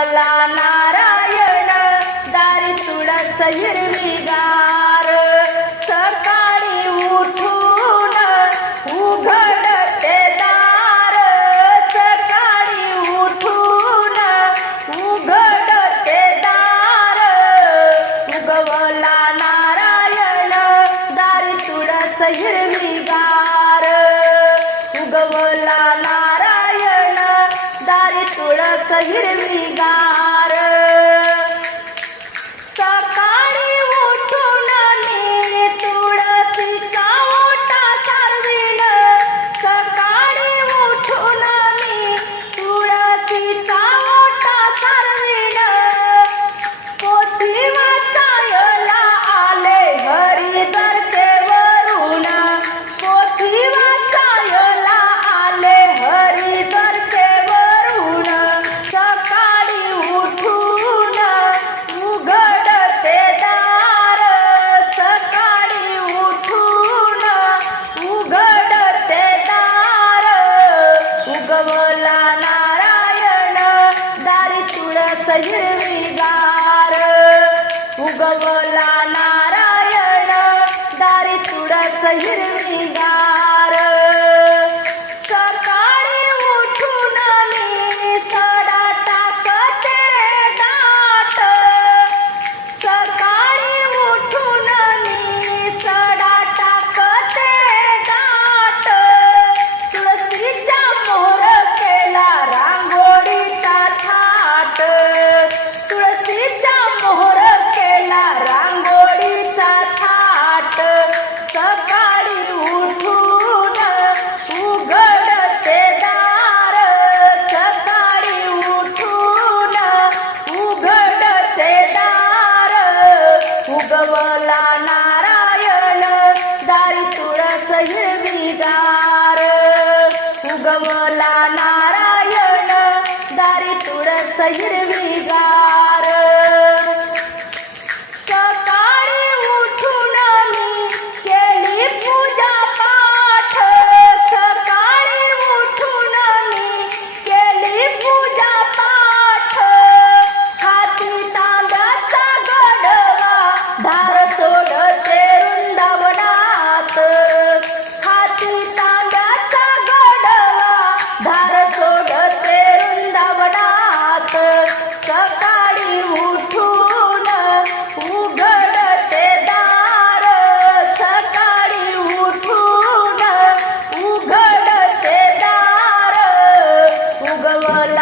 विठ्ठला नारायण दारी तुळस हिरवी गार सकाळी उठून उघडते दार. सकाळी उठून उघडते दार. उगवला नारायण दारी तुळस हिरवी गार उगवला सगरे मीगा हिरवी गार उगवला नारायण दारी तुडस हिरवी गार Hola.